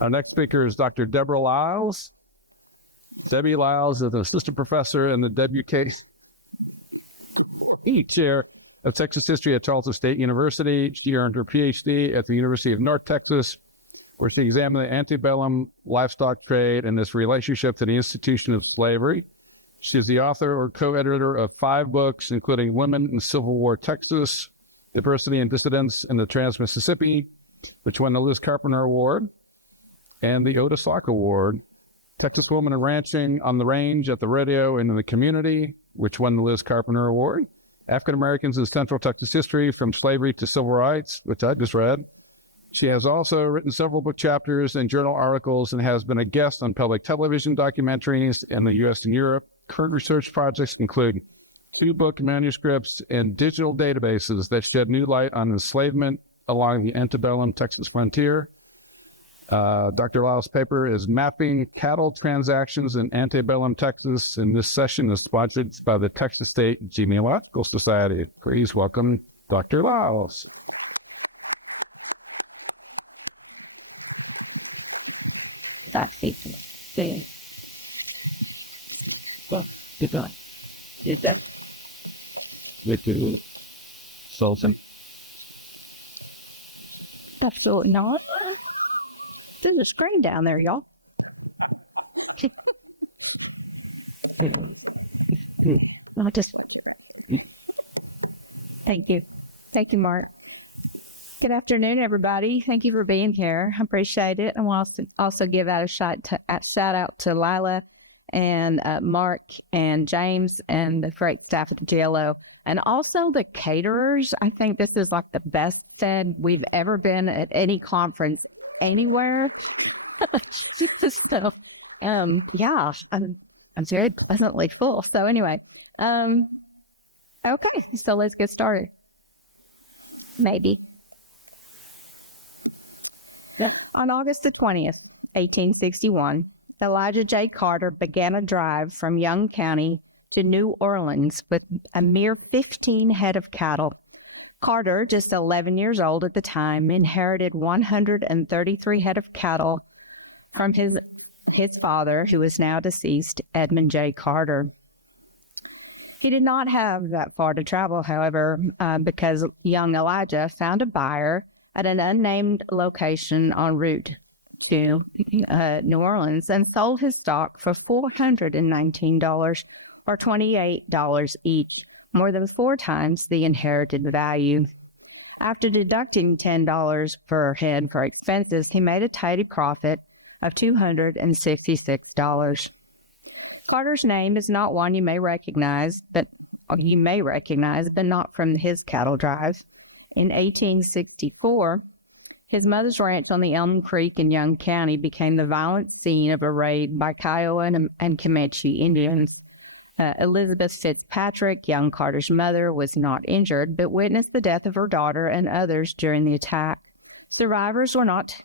Our next speaker is Dr. Deborah Liles. Debbie Liles is an assistant professor in the WK chair of Texas history at Charleston State University. She earned her PhD at the University of North Texas, where she examined the antebellum livestock trade and its relationship to the institution of slavery. She is the author or co-editor of 5 books, including Women in Civil War Texas, Diversity and Dissidence in the Trans-Mississippi, which won the Liz Carpenter Award, and the Otis Locke Award, Texas Women in Ranching, On the Range, At the Radio, and in the Community, which won the Liz Carpenter Award, African Americans in Central Texas History, From Slavery to Civil Rights, which I just read. She has also written several book chapters and journal articles and has been a guest on public television documentaries in the U.S. and Europe. Current research projects include 2 book manuscripts and digital databases that shed new light on enslavement along the antebellum Texas frontier. Dr. Liles' paper is Mapping Cattle Transactions in Antebellum Texas, and this session is sponsored by the Texas State Genealogical Society. Please welcome Dr. Liles. Goodbye. Is that? Sultan. Absolutely not. There's a screen down there, y'all. I'll just watch it right there. Thank you. Thank you, Mark. Good afternoon, everybody. Thank you for being here. I appreciate it. I want to also give out a shout out to Lila and Mark and James and the great staff at the GLO, and also the caterers. I think this is like the best said we've ever been at any conference anywhere. So, yeah, I'm very pleasantly full. So anyway, okay, so let's get started. Maybe. On August the 20th, 1861, Elijah J. Carter began a drive from Young County to New Orleans with a mere 15 head of cattle. Carter, just 11 years old at the time, inherited 133 head of cattle from his father, who is now deceased, Edmund J. Carter. He did not have that far to travel, however, because young Elijah found a buyer at an unnamed location en route to New Orleans and sold his stock for $419 or $28 each, more than 4 times the inherited value. After deducting $10 per head for expenses, he made a tidy profit of $266. Carter's name is not one you may recognize, but not from his cattle drive. In 1864, his mother's ranch on the Elm Creek in Young County became the violent scene of a raid by Kiowa and Comanche Indians. Elizabeth Fitzpatrick, young Carter's mother, was not injured, but witnessed the death of her daughter and others during the attack. Survivors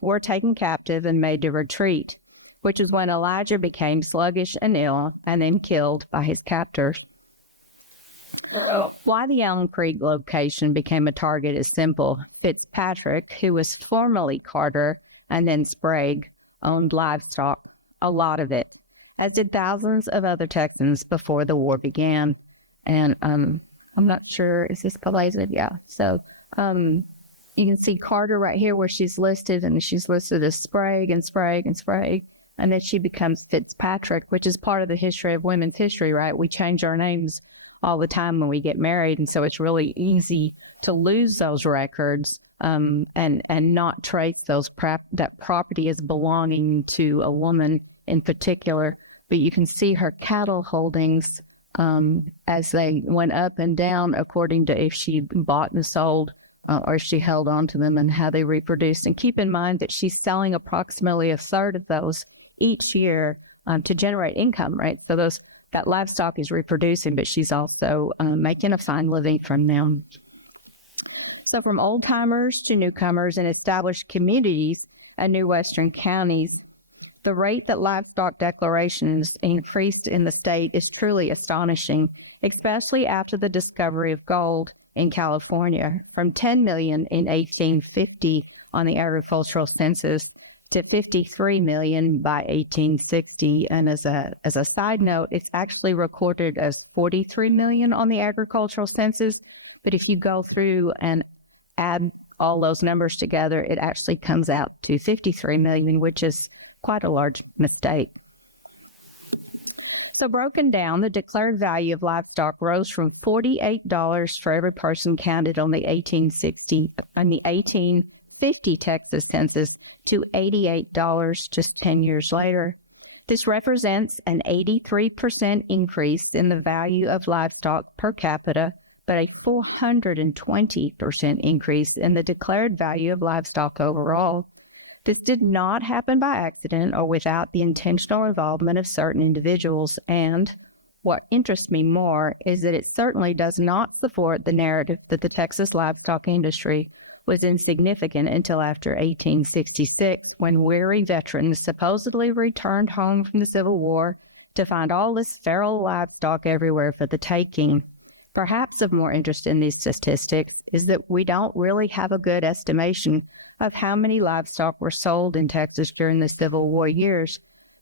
were taken captive and made to retreat, which is when Elijah became sluggish and ill and then killed by his captors. Why the Elm Creek location became a target is simple. Fitzpatrick, who was formerly Carter and then Sprague, owned livestock, a lot of it, as did thousands of other Texans before the war began. And I'm not sure, is this Galazid? Yeah. So you can see Carter right here where she's listed, and she's listed as Sprague and Sprague and Sprague. And then she becomes Fitzpatrick, which is part of the history of women's history, right? We change our names all the time when we get married. And so it's really easy to lose those records and not trace that property as belonging to a woman in particular. But you can see her cattle holdings as they went up and down according to if she bought and sold or she held on to them and how they reproduced. And keep in mind that she's selling approximately a third of those each year to generate income, right? So that livestock is reproducing, but she's also making a fine living from them. So from old-timers to newcomers in established communities and new western counties, the rate that livestock declarations increased in the state is truly astonishing, especially after the discovery of gold in California. From 10 million in 1850 on the agricultural census to 53 million by 1860. And as a side note, it's actually recorded as 43 million on the agricultural census. But if you go through and add all those numbers together, it actually comes out to 53 million, which is quite a large mistake. So broken down, the declared value of livestock rose from $48 for every person counted on the 1850 Texas census to $88 just 10 years later. This represents an 83% increase in the value of livestock per capita, but a 420% increase in the declared value of livestock overall. This did not happen by accident or without the intentional involvement of certain individuals, and what interests me more is that it certainly does not support the narrative that the Texas livestock industry was insignificant until after 1866, when weary veterans supposedly returned home from the Civil War to find all this feral livestock everywhere for the taking. Perhaps of more interest in these statistics is that we don't really have a good estimation of how many livestock were sold in Texas during the Civil War years,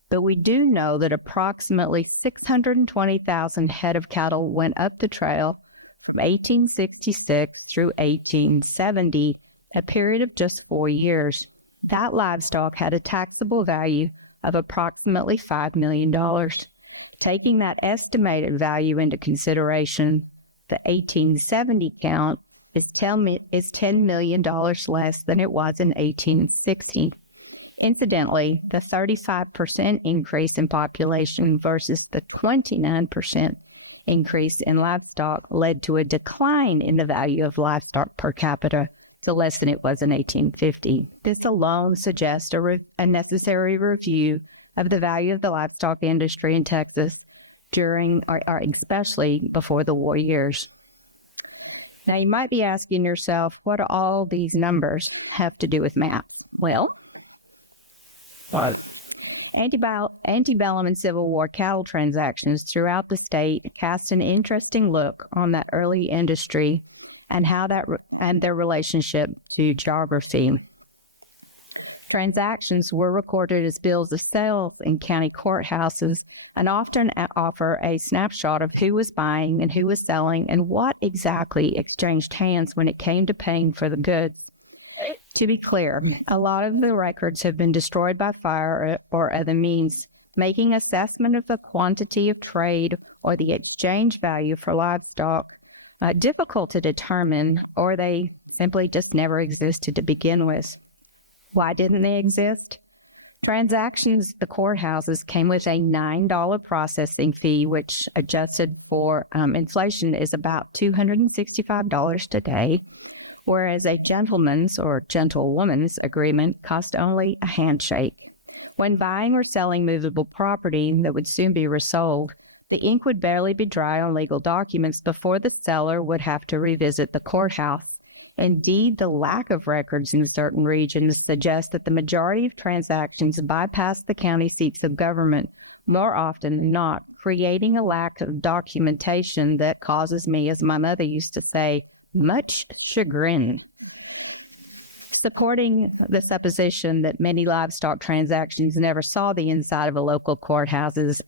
but we do know that approximately 620,000 head of cattle went up the trail from 1866 through 1870, a period of just 4 years. That livestock had a taxable value of approximately $5 million. Taking that estimated value into consideration, the 1870 count is $10 million less than it was in 1860. Incidentally, the 35% increase in population versus the 29% increase in livestock led to a decline in the value of livestock per capita to less than it was in 1850. This alone suggests a necessary review of the value of the livestock industry in Texas during or especially before the war years. Now, you might be asking yourself, what do all these numbers have to do with math? Well, Antebellum and Civil War cattle transactions throughout the state cast an interesting look on that early industry and and their relationship to geography. Transactions were recorded as bills of sale in county courthouses and often offer a snapshot of who was buying and who was selling and what exactly exchanged hands when it came to paying for the goods. To be clear, a lot of the records have been destroyed by fire or other means, making assessment of the quantity of trade or the exchange value for livestock difficult to determine, or they simply just never existed to begin with. Why didn't they exist? Transactions at the courthouses came with a $9 processing fee, which adjusted for inflation is about $265 today, whereas a gentleman's or gentlewoman's agreement cost only a handshake. When buying or selling movable property that would soon be resold, the ink would barely be dry on legal documents before the seller would have to revisit the courthouse. Indeed, the lack of records in certain regions suggests that the majority of transactions bypass the county seats of government more often than not, creating a lack of documentation that causes me, as my mother used to say, much chagrin. Supporting the supposition that many livestock transactions never saw the inside of a local courthouses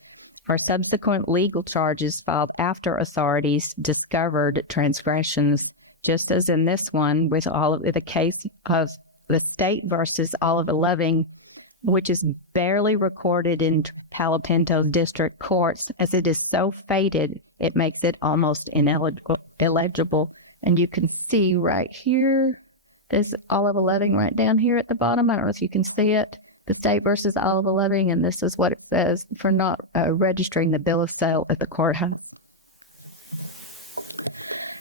are subsequent legal charges filed after authorities discovered transgressions, just as in this one with the case of the state versus Oliver Loving, which is barely recorded in Palo Pinto District Courts, as it is so faded, it makes it almost illegible. And you can see right here, there's Oliver Loving right down here at the bottom. I don't know if you can see it. The state versus Oliver Loving, and this is what it says for not registering the bill of sale at the courthouse.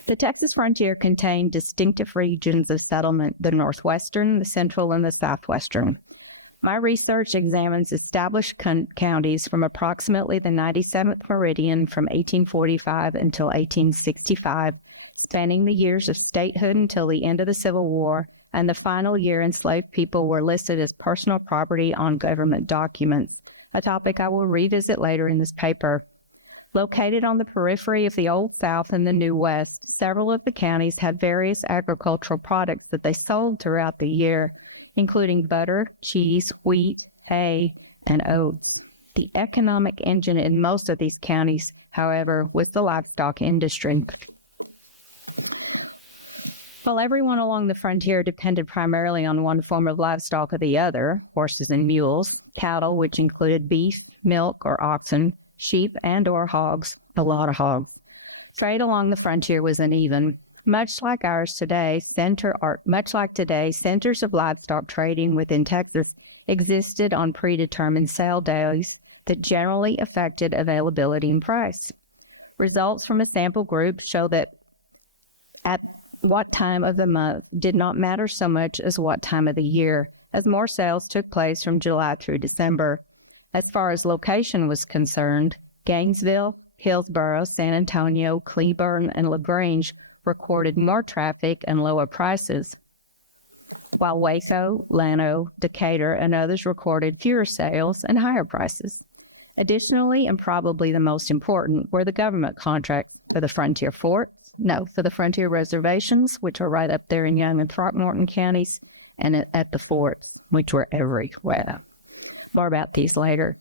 The Texas frontier contained distinctive regions of settlement, the northwestern, the central, and the southwestern. My research examines established counties from approximately the 97th meridian from 1845 until 1865, spanning the years of statehood until the end of the Civil War, and the final year enslaved people were listed as personal property on government documents, a topic I will revisit later in this paper. Located on the periphery of the Old South and the New West, several of the counties had various agricultural products that they sold throughout the year, including butter, cheese, wheat, hay, and oats. The economic engine in most of these counties, however, was the livestock industry. While everyone along the frontier depended primarily on one form of livestock or the other, horses and mules, cattle, which included beef, milk, or oxen, sheep and or hogs, a lot of hogs. Trade along the frontier was uneven. Much like today, centers of livestock trading within Texas existed on predetermined sale days that generally affected availability and price. Results from a sample group show that at what time of the month did not matter so much as what time of the year, as more sales took place from July through December. As far as location was concerned, Gainesville, Hillsboro, San Antonio, Cleburne, and LaGrange recorded more traffic and lower prices, while Waco, Llano, Decatur, and others recorded fewer sales and higher prices. Additionally, and probably the most important, were the government contracts for the frontier reservations, which are right up there in Young and Throckmorton counties, and at the forts, which were everywhere. More about these later.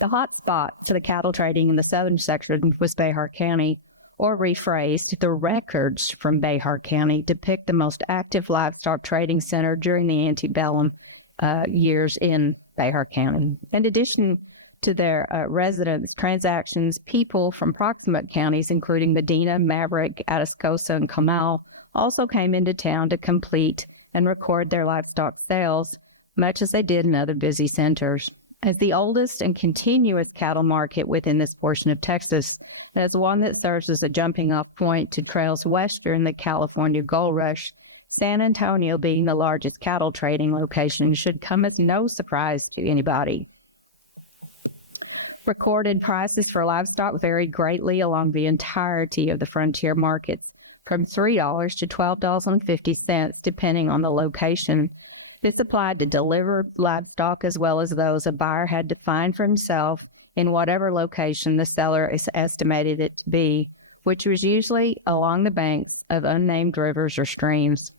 The hot spot for the cattle trading in the southern section was Behar County, or rephrased, the records from Behar County depict the most active livestock trading center during the antebellum years in Behar County. In addition to their residents, transactions, people from proximate counties, including Medina, Maverick, Atascosa, and Comal, also came into town to complete and record their livestock sales, much as they did in other busy centers. As the oldest and continuous cattle market within this portion of Texas, and as one that serves as a jumping-off point to trails west during the California Gold Rush, San Antonio being the largest cattle trading location should come as no surprise to anybody. Recorded prices for livestock varied greatly along the entirety of the frontier markets, from $3 to $12.50, depending on the location. This applied to delivered livestock as well as those a buyer had to find for himself in whatever location the seller is estimated it to be, which was usually along the banks of unnamed rivers or streams.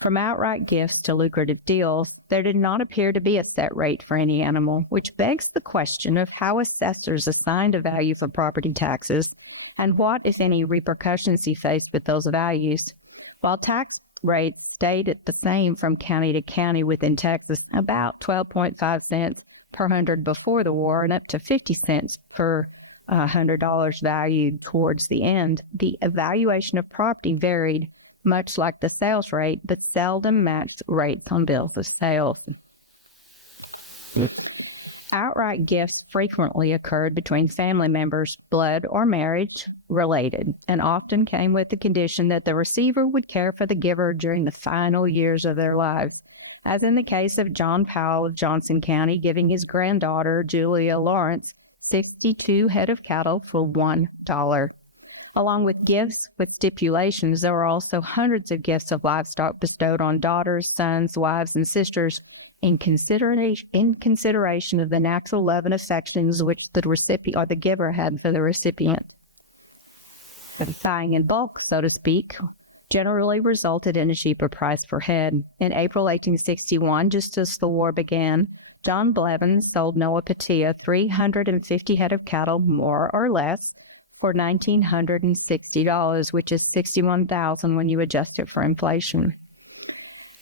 From outright gifts to lucrative deals, there did not appear to be a set rate for any animal, which begs the question of how assessors assigned a value for property taxes and what, if any, repercussions he faced with those values. While tax rates stayed at the same from county to county within Texas, about 12.5 cents per hundred before the war and up to 50 cents per $100 valued towards the end, the evaluation of property varied, much like the sales rate, but seldom matched rates on bills of sales. Outright gifts frequently occurred between family members, blood or marriage related, and often came with the condition that the receiver would care for the giver during the final years of their lives, as in the case of John Powell of Johnson County giving his granddaughter, Julia Lawrence, 62 head of cattle for $1. Along with gifts with stipulations, there were also hundreds of gifts of livestock bestowed on daughters, sons, wives, and sisters in consideration of the natural love and affections which the recipient or the giver had for the recipient. But buying in bulk, so to speak, generally resulted in a cheaper price per head. In April 1861, just as the war began, John Blevins sold Noah Patia 350 head of cattle, more or less, for $1,960, which is $61,000 when you adjust it for inflation.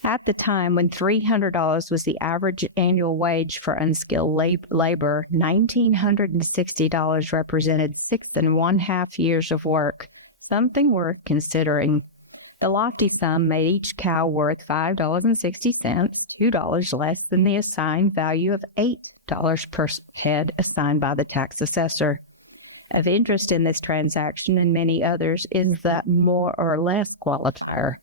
At the time when $300 was the average annual wage for unskilled labor, $1,960 represented 6.5 years of work, something worth considering. The lofty sum made each cow worth $5.60, $2 less than the assigned value of $8 per head assigned by the tax assessor. Of interest in this transaction and many others is the more or less qualifier.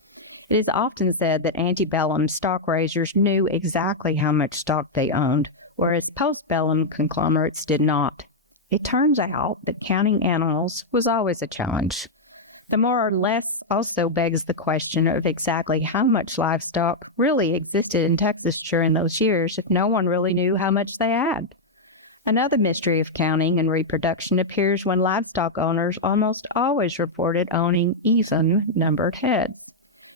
It is often said that antebellum stock raisers knew exactly how much stock they owned, whereas postbellum conglomerates did not. It turns out that counting animals was always a challenge. The more or less also begs the question of exactly how much livestock really existed in Texas during those years if no one really knew how much they had. Another mystery of counting and reproduction appears when livestock owners almost always reported owning even numbered heads,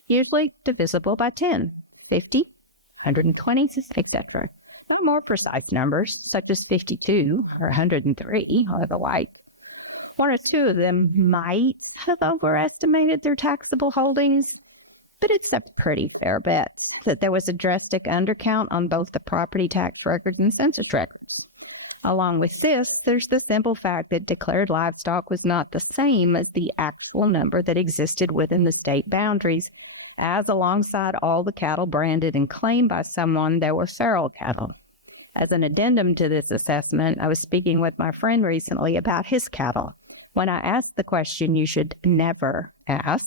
usually divisible by 10, 50, 120, etc. But more precise numbers, such as 52 or 103, however white. One or two of them might have overestimated their taxable holdings, but it's a pretty fair bet that there was a drastic undercount on both the property tax records and census records. Along with this, there's the simple fact that declared livestock was not the same as the actual number that existed within the state boundaries, as alongside all the cattle branded and claimed by someone, there were feral cattle. As an addendum to this assessment, I was speaking with my friend recently about his cattle. When I asked the question you should never ask,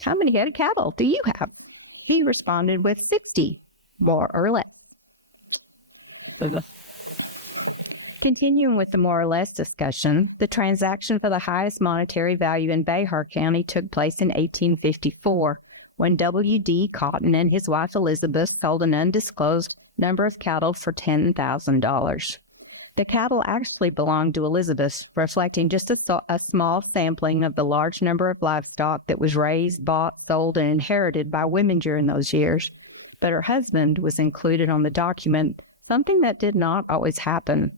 how many head of cattle do you have? He responded with 60, more or less. Continuing with the more or less discussion, the transaction for the highest monetary value in Behar County took place in 1854, when W.D. Cotton and his wife Elizabeth sold an undisclosed number of cattle for $10,000. The cattle actually belonged to Elizabeth, reflecting just a small sampling of the large number of livestock that was raised, bought, sold, and inherited by women during those years. But her husband was included on the document, something that did not always happen.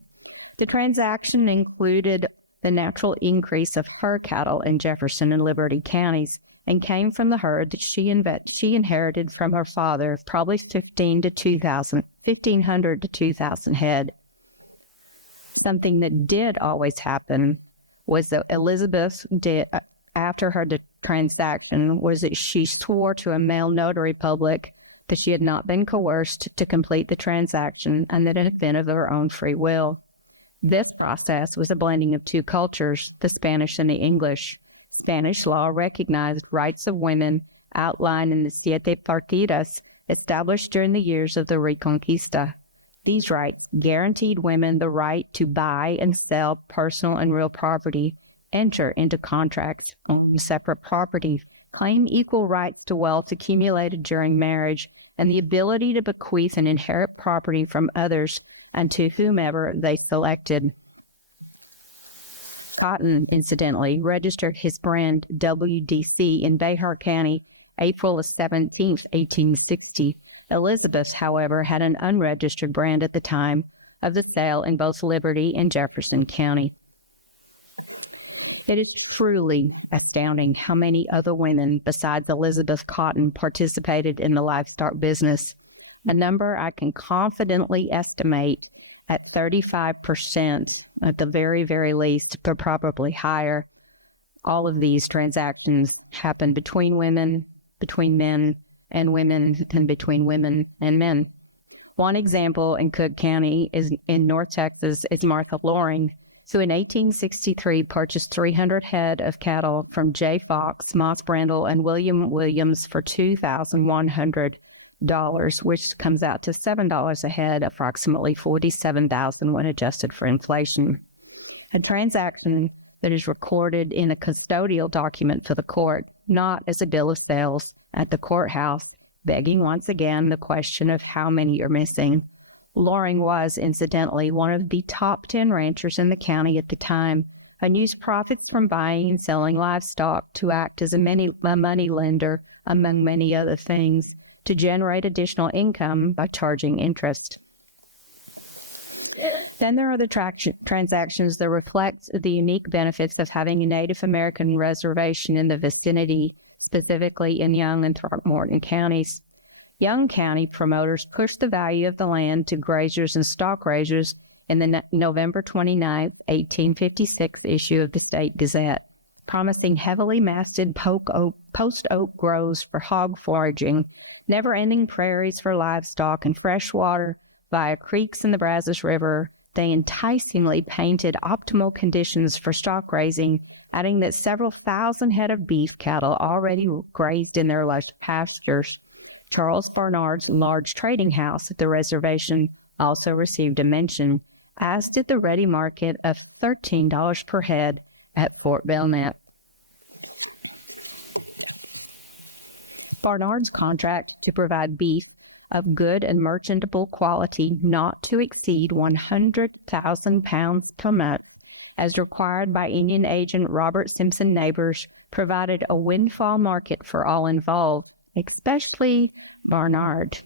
The transaction included the natural increase of her cattle in Jefferson and Liberty counties and came from the herd that she inherited from her father, probably 1,500 to 2,000 head. Something that did always happen was that Elizabeth did, after her transaction, was that she swore to a male notary public that she had not been coerced to complete the transaction and that it had been of her own free will. This process was a blending of two cultures, the Spanish and the English. Spanish law recognized rights of women outlined in the Siete Partidas established during the years of the Reconquista. These rights guaranteed women the right to buy and sell personal and real property, enter into contracts, own separate property, claim equal rights to wealth accumulated during marriage, and the ability to bequeath and inherit property from others and to whomever they selected. Cotton, incidentally, registered his brand WDC in Behar County April 17, 1860. Elizabeth, however, had an unregistered brand at the time of the sale in both Liberty and Jefferson County. It is truly astounding how many other women besides Elizabeth Cotton participated in the livestock business, a number I can confidently estimate at 35% at the very, very least, but probably higher. All of these transactions happen between women, between men and women, and between women and men. One example in Cook County is in North Texas is Martha Loring, who in 1863 purchased 300 head of cattle from J. Fox, Moss Brandle, and William Williams for $2,100, which comes out to $7 a head, approximately $47,000 when adjusted for inflation. A transaction that is recorded in a custodial document for the court, not as a bill of sales at the courthouse, begging once again the question of how many are missing. Loring was, incidentally, one of the top 10 ranchers in the county at the time, and used profits from buying and selling livestock to act as a money lender, among many other things, to generate additional income by charging interest. Then there are the transactions that reflect the unique benefits of having a Native American reservation in the vicinity, specifically in Young and Throckmorton counties. Young County promoters pushed the value of the land to graziers and stock raisers in the November 29, 1856 issue of the State Gazette, promising heavily masted post oak groves for hog foraging, never-ending prairies for livestock, and fresh water via creeks in the Brazos River. They enticingly painted optimal conditions for stock raising, adding that several thousand head of beef cattle already grazed in their lush pastures. Charles Barnard's large trading house at the reservation also received a mention, as did the ready market of $13 per head at Fort Belknap. Barnard's contract to provide beef of good and merchantable quality not to exceed 100,000 pounds per month, as required by Indian agent Robert Simpson Neighbors, provided a windfall market for all involved, especially Barnard.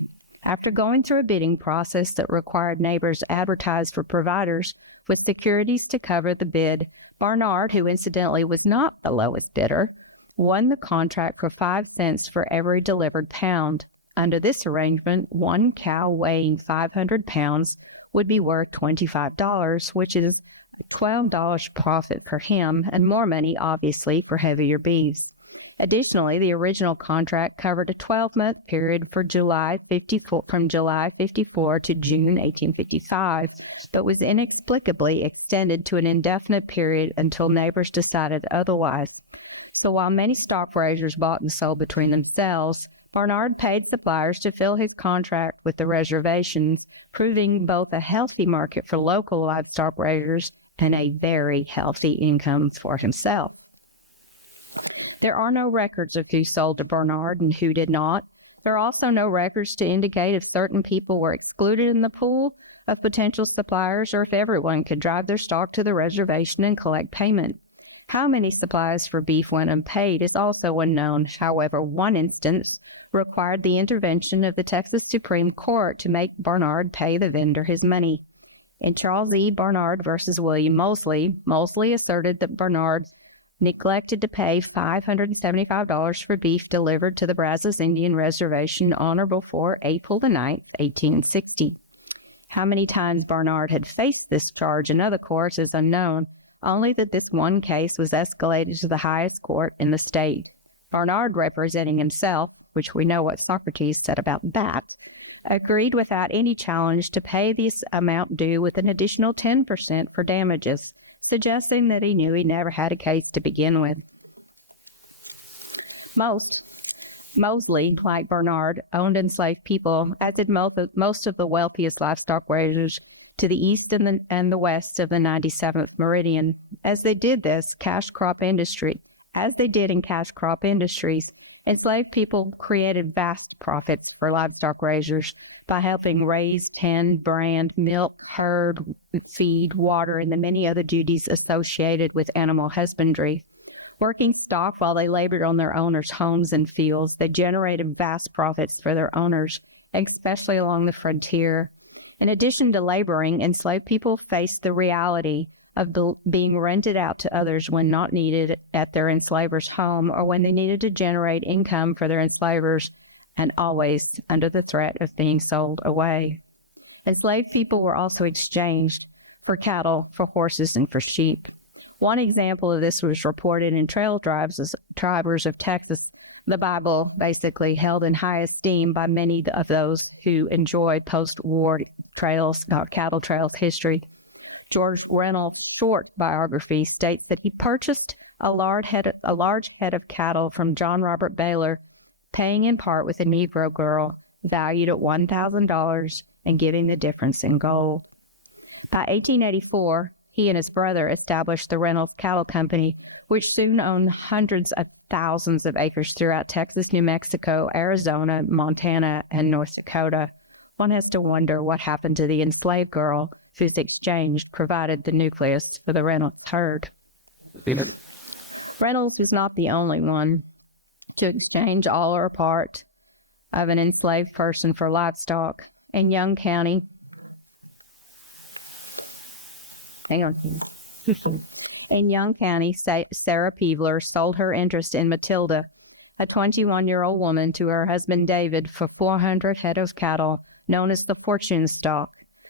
After going through a bidding process that required neighbors to advertise for providers with securities to cover the bid, Barnard, who incidentally was not the lowest bidder, won the contract for 5 cents for every delivered pound. Under this arrangement, one cow weighing 500 pounds would be worth $25, which is $12 profit per hem, and more money, obviously, for heavier beeves. Additionally, the original contract covered a 12-month period from July 54 to June 1855, but was inexplicably extended to an indefinite period until neighbors decided otherwise. So while many stock raisers bought and sold between themselves, Barnard paid suppliers to fill his contract with the reservations, proving both a healthy market for local livestock raisers and a very healthy income for himself. There are no records of who sold to Barnard and who did not. There are also no records to indicate if certain people were excluded in the pool of potential suppliers or if everyone could drive their stock to the reservation and collect payment. How many supplies for beef went unpaid is also unknown. However, one instance required the intervention of the Texas Supreme Court to make Barnard pay the vendor his money. In Charles E. Barnard versus William Mosley, Mosley asserted that Barnard neglected to pay $575 for beef delivered to the Brazos Indian Reservation on or before April the 9th, 1860. How many times Barnard had faced this charge in other courts is unknown, only that this one case was escalated to the highest court in the state. Barnard, representing himself, which we know what Socrates said about that, agreed without any challenge to pay this amount due with an additional 10% for damages, suggesting that he knew he never had a case to begin with. Mosley, like Barnard, owned enslaved people, as did most of the wealthiest livestock raisers to the east and the west of the 97th meridian. As they did in cash crop industries, enslaved people created vast profits for livestock raisers by helping raise, tend, brand, milk, herd, feed, water, and the many other duties associated with animal husbandry. Working stock while they labored on their owners' homes and fields, they generated vast profits for their owners, especially along the frontier. In addition to laboring, enslaved people faced the reality of being rented out to others when not needed at their enslaver's home or when they needed to generate income for their enslavers, and always under the threat of being sold away. Enslaved people were also exchanged for cattle, for horses, and for sheep. One example of this was reported in Trail Tribes of Texas. The Bible basically held in high esteem by many of those who enjoyed post-war cattle trails history. George Reynolds' short biography states that he purchased a large head of cattle from John Robert Baylor, paying in part with a Negro girl, valued at $1,000, and giving the difference in gold. By 1884, he and his brother established the Reynolds Cattle Company, which soon owned hundreds of thousands of acres throughout Texas, New Mexico, Arizona, Montana, and North Dakota. One has to wonder what happened to the enslaved girl whose exchange provided the nucleus for the Reynolds herd. Reynolds was not the only one to exchange all or part of an enslaved person for livestock. In Young County, Sarah Peevler sold her interest in Matilda, a 21-year-old woman, to her husband David for 400 head of cattle, known as the Fortune stock.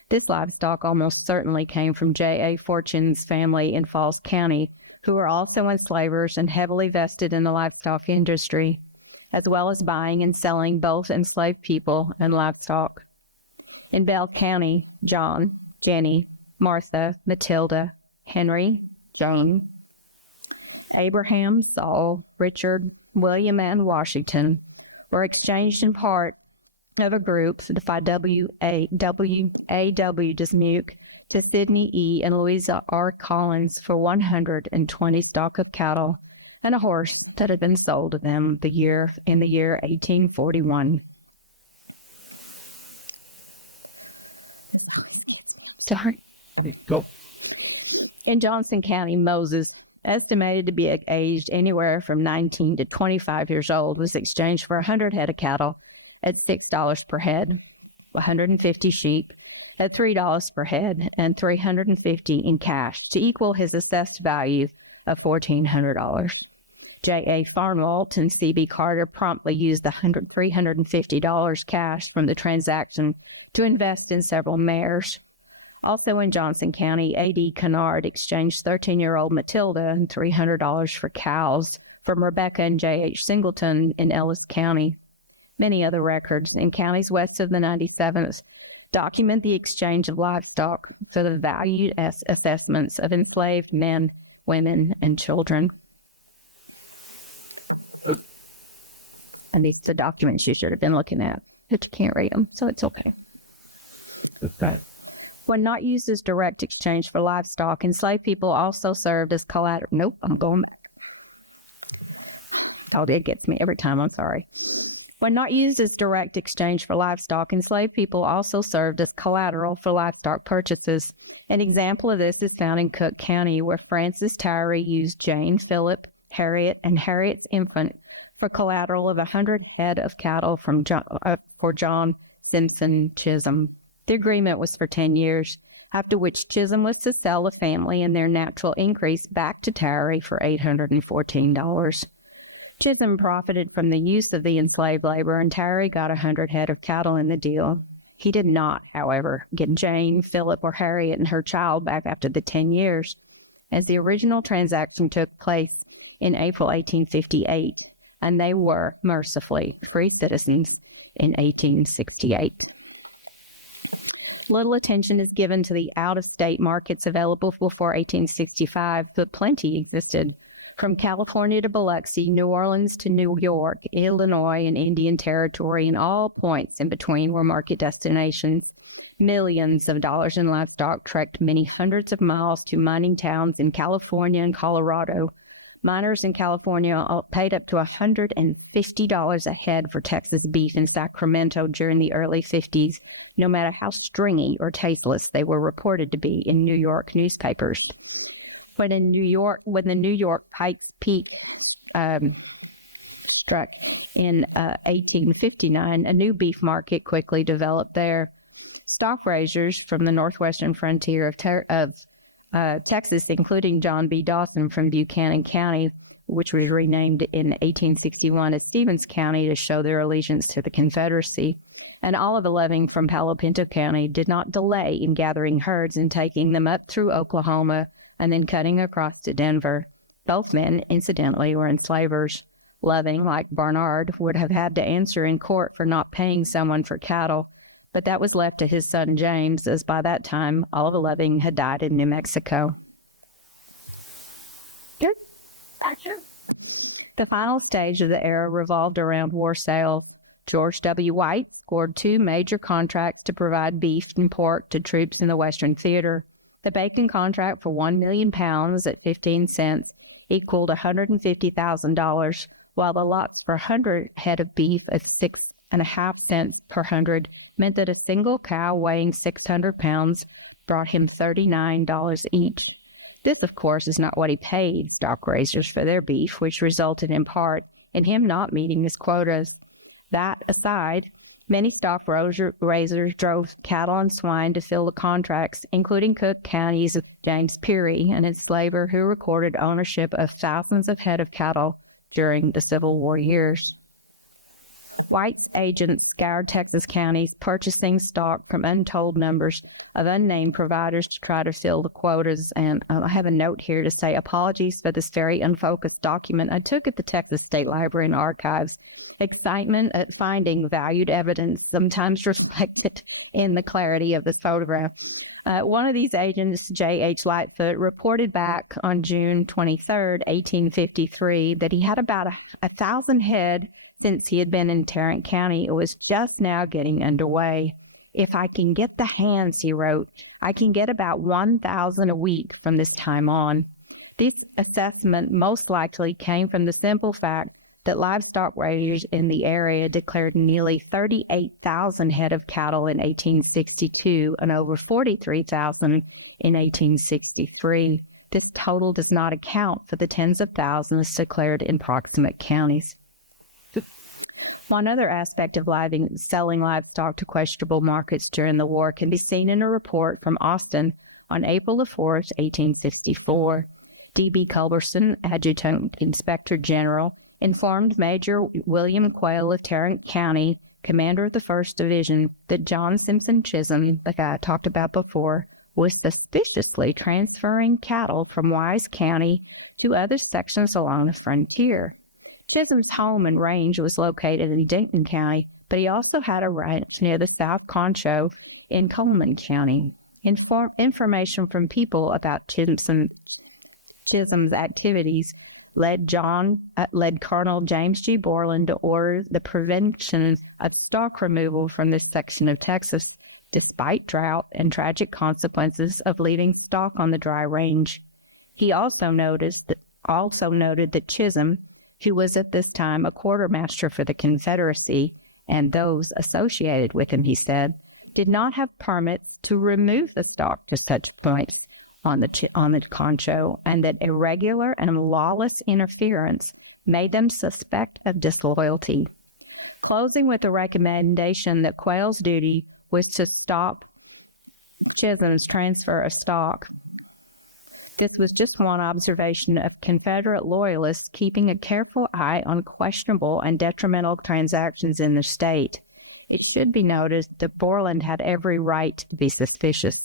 This livestock almost certainly came from J.A. Fortune's family in Falls County, who were also enslavers and heavily vested in the livestock industry, as well as buying and selling both enslaved people and livestock. In Bell County, John, Jenny, Martha, Matilda, Henry, Joan, Abraham, Saul, Richard, William, and Washington were exchanged in part of a group, the Phi W.A.W. Dismuke, to Sidney E. and Louisa R. Collins for 120 stock of cattle and a horse that had been sold to them in the year 1841. Sorry. Go. In Johnson County, Moses, estimated to be aged anywhere from 19 to 25 years old, was exchanged for 100 head of cattle at $6 per head. 150 sheep at $3 per head, and $350 in cash to equal his assessed value of $1,400. J.A. Farnwalt and C.B. Carter promptly used the $350 cash from the transaction to invest in several mares. Also in Johnson County, A.D. Kennard exchanged 13-year-old Matilda and $300 for cows from Rebecca and J.H. Singleton in Ellis County. Many other records in counties west of the 97th document the exchange of livestock for the valued assessments of enslaved men, women, and children. And these are the documents you should have been looking at, but you can't read them, so it's okay. Okay. When not used as direct exchange for livestock, enslaved people also served as collateral. Nope, I'm going back. Oh, it gets me every time, I'm sorry. When not used as direct exchange for livestock, enslaved people also served as collateral for livestock purchases. An example of this is found in Cook County, where Francis Tyree used Jane, Philip, Harriet, and Harriet's infant for collateral of 100 head of cattle for John Simpson Chisholm. The agreement was for 10 years, after which Chisholm was to sell the family and their natural increase back to Tyree for $814. Chisholm profited from the use of the enslaved labor, and Tyree got 100 head of cattle in the deal. He did not, however, get Jane, Philip, or Harriet and her child back after the 10 years, as the original transaction took place in April 1858, and they were, mercifully, free citizens in 1868. Little attention is given to the out-of-state markets available before 1865, but plenty existed. From California to Biloxi, New Orleans to New York, Illinois, and Indian Territory, and all points in between were market destinations. Millions of dollars in livestock trekked many hundreds of miles to mining towns in California and Colorado. Miners in California paid up to $150 a head for Texas beef in Sacramento during the early 50s, no matter how stringy or tasteless they were reported to be in New York newspapers. When the New York Pikes Peak struck in 1859, a new beef market quickly developed there. Stock raisers from the northwestern frontier of Texas, including John B. Dawson from Buchanan County, which was renamed in 1861 as Stevens County to show their allegiance to the Confederacy, and Oliver Loving from Palo Pinto County, did not delay in gathering herds and taking them up through Oklahoma and then cutting across to Denver. Both men, incidentally, were enslavers. Loving, like Barnard, would have had to answer in court for not paying someone for cattle, but that was left to his son James, as by that time Oliver Loving had died in New Mexico. The final stage of the era revolved around war sales. George W. White scored 2 major contracts to provide beef and pork to troops in the Western Theater. The bacon contract for 1 million pounds at 15 cents equaled $150,000, while the lots for 100 head of beef at 6.5 cents per hundred meant that a single cow weighing 600 pounds brought him $39 each. This, of course, is not what he paid stock raisers for their beef, which resulted in part in him not meeting his quotas. That aside, many stock raisers drove cattle and swine to fill the contracts, including Cook County's James Peary, an enslaver who recorded ownership of thousands of head of cattle during the Civil War years. White's agents scoured Texas counties, purchasing stock from untold numbers of unnamed providers to try to fill the quotas. And I have a note here to say apologies for this very unfocused document I took at the Texas State Library and Archives. Excitement at finding valued evidence sometimes reflected in the clarity of the photograph. One of these agents, J.H. Lightfoot, reported back on June 23, 1853, that he had about 1,000 head since he had been in Tarrant County. It was just now getting underway. If I can get the hands, he wrote, I can get about 1,000 a week from this time on. This assessment most likely came from the simple fact that livestock raiders in the area declared nearly 38,000 head of cattle in 1862 and over 43,000 in 1863. This total does not account for the tens of thousands declared in proximate counties. One other aspect of selling livestock to questionable markets during the war can be seen in a report from Austin on April the 4th, 1864. D.B. Culberson, Adjutant Inspector General, informed Major William Quayle of Tarrant County, commander of the 1st Division, that John Simpson Chisholm, the guy I talked about before, was suspiciously transferring cattle from Wise County to other sections along the frontier. Chisholm's home and range was located in Denton County, but he also had a ranch near the South Concho in Coleman County. Information from people about Chisholm's activities led Colonel James G. Borland to order the prevention of stock removal from this section of Texas, despite drought and tragic consequences of leaving stock on the dry range. He also noted that Chisholm, who was at this time a quartermaster for the Confederacy, and those associated with him, he said, did not have permits to remove the stock to such points on the Concho, and that irregular and lawless interference made them suspect of disloyalty. Closing with the recommendation that Quayle's duty was to stop Chisholm's transfer of stock. This was just one observation of Confederate loyalists keeping a careful eye on questionable and detrimental transactions in the state. It should be noted that Borland had every right to be suspicious,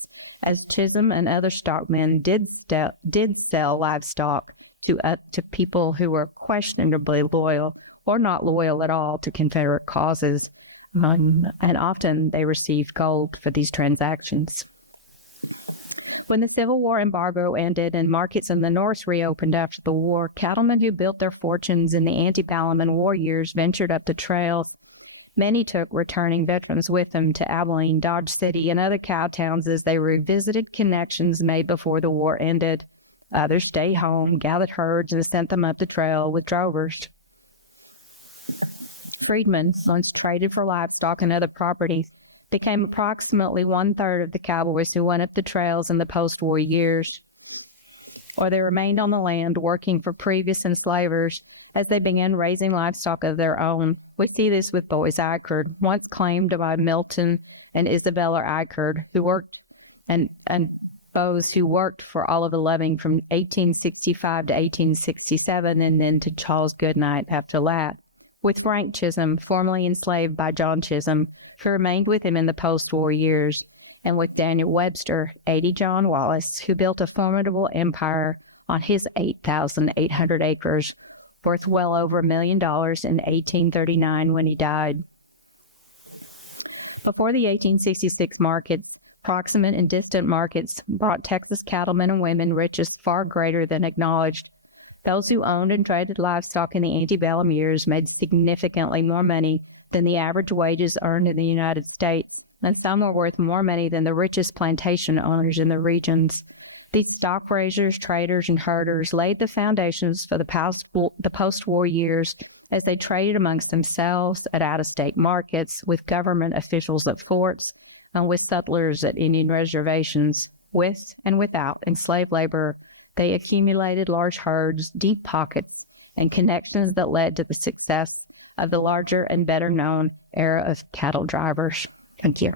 as Chisholm and other stockmen did sell livestock to people who were questionably loyal or not loyal at all to Confederate causes, and often they received gold for these transactions. When the Civil War embargo ended and markets in the North reopened after the war, cattlemen who built their fortunes in the Antebellum and war years ventured up the trails. Many took returning veterans with them to Abilene, Dodge City, and other cow towns as they revisited connections made before the war ended. Others stayed home, gathered herds, and sent them up the trail with drovers. Freedmen, once traded for livestock and other properties, became approximately 1/3 of the cowboys who went up the trails in the post-war years, or they remained on the land working for previous enslavers as they began raising livestock of their own. We see this with Boys Eichard, once claimed by Milton and Isabella Eichard, who worked and those who worked for Oliver Loving from 1865 to 1867, and then to Charles Goodnight after that. With Frank Chisholm, formerly enslaved by John Chisholm, who remained with him in the post-war years, and with Daniel Webster, 80 John Wallace, who built a formidable empire on his 8,800 acres, worth well over $1 million in 1839 when he died. Before the 1866 markets, proximate and distant markets brought Texas cattlemen and women riches far greater than acknowledged. Those who owned and traded livestock in the antebellum years made significantly more money than the average wages earned in the United States, and some were worth more money than the richest plantation owners in the regions. These stock raisers, traders, and herders laid the foundations for the post-war years as they traded amongst themselves at out-of-state markets, with government officials at forts, and with settlers at Indian reservations. With and without enslaved labor, they accumulated large herds, deep pockets, and connections that led to the success of the larger and better-known era of cattle drivers. Thank you.